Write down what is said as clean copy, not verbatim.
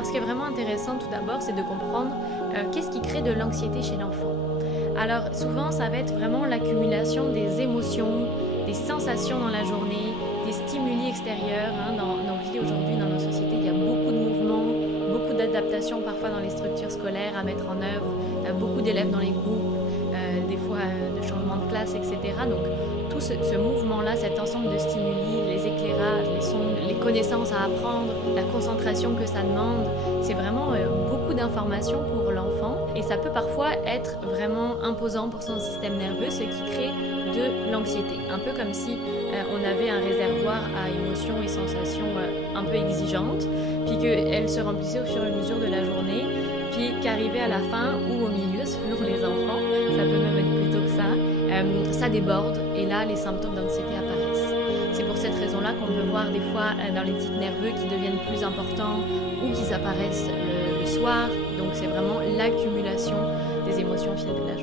Alors ce qui est vraiment intéressant tout d'abord, c'est de comprendre qu'est-ce qui crée de l'anxiété chez l'enfant. Alors souvent, ça va être vraiment l'accumulation des émotions, des sensations dans la journée, des stimuli extérieurs. Dans nos vies aujourd'hui, dans nos sociétés, il y a beaucoup de mouvements, beaucoup d'adaptations parfois dans les structures scolaires à mettre en œuvre, beaucoup d'élèves dans les groupes, des fois de changements de classe, etc. Donc tout ce mouvement-là, cet ensemble de stimuli, les éclairages, les sons, les connaissances à apprendre, la concentration que ça demande, c'est vraiment beaucoup d'informations pour l'enfant et ça peut parfois être vraiment imposant pour son système nerveux, ce qui crée de l'anxiété. Un peu comme si on avait un réservoir à émotions et sensations un peu exigeantes, puis qu'elles se remplissaient au fur et à mesure de la journée, puis qu'arrivé à la fin ou au milieu, selon les enfants, ça peut même être plus tôt que ça déborde et là les symptômes d'anxiété apparaissent. C'est pour cette raison-là qu'on peut voir des fois dans les tics nerveux qui deviennent plus importants ou qui apparaissent le soir. Donc c'est vraiment l'accumulation des émotions au fil de la journée.